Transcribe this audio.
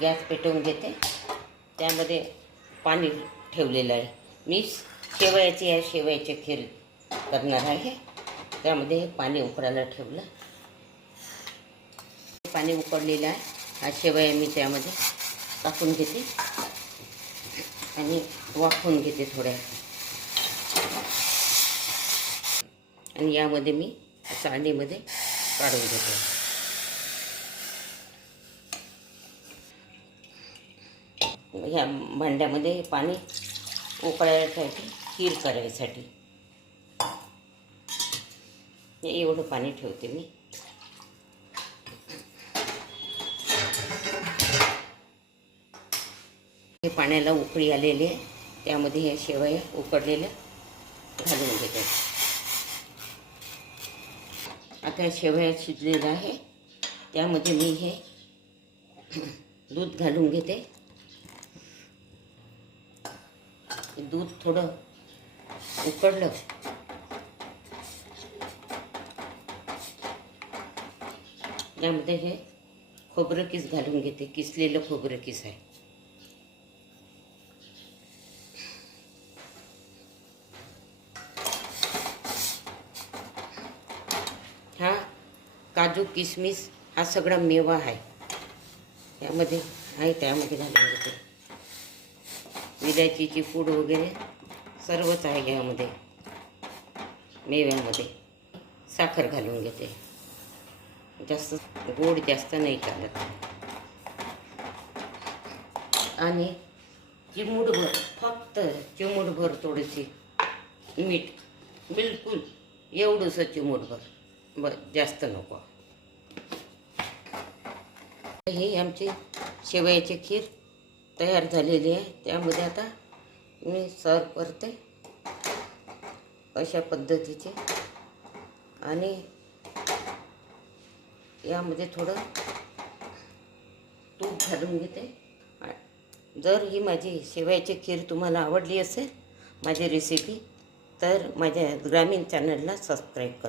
Gas पेटवून घेते. त्यामध्ये पाणी ठेवलेलं आहे. मी शेवयाची खीर करणार आहे. त्यामध्ये पाणी उकळायला ठेवलं. पाणी उकळलेलं आहे. हा शेवया मी त्यामध्ये टाकून घेते आणि वाफवून घेते थोड्या. आणि यामध्ये मी चाळणीमध्ये काढून घेते. ह्या भांड्यामध्ये पाणी उकळायला ठेवते खीर करायसाठी. एवढं पाणी ठेवते मी. हे पाण्याला उकळी आलेली आहे. त्यामध्ये हे शेवया उकडलेल्या घालून घेते. आता शेवया शिजलेलं आहे. त्यामध्ये मी हे दूध घालून घेते. दूध थोडं उकळलं यामध्ये हे खोबरं किस घालून घेते. किसलेलं खोबरं किस आहे. हा काजू किसमिस हा सगळा मेवा आहे त्यामध्ये आहे. त्यामध्ये घालून घेते. विलायचीची पूड वगैरे सर्वच आहे यामध्ये. मेव्यामध्ये साखर घालून घेते. जास्त गोड जास्त नाही चालत. आणि चिमूटभर, फक्त चिमूटभर थोडीशी मीठ, बिलकुल एवढंसं चिमूटभर, जास्त नको. ही आमची शेवयाची खीर तयार झालेली आहे. त्यामध्ये आता मी सर्व करते अशा पद्धतीचे. आणि यामध्ये थोडं तूप घालून घेते. जर ही माझी शेवयाची खीर तुम्हाला आवडली असेल माझी रेसिपी, तर माझ्या ग्रामीण चॅनलला सबस्क्राईब करा.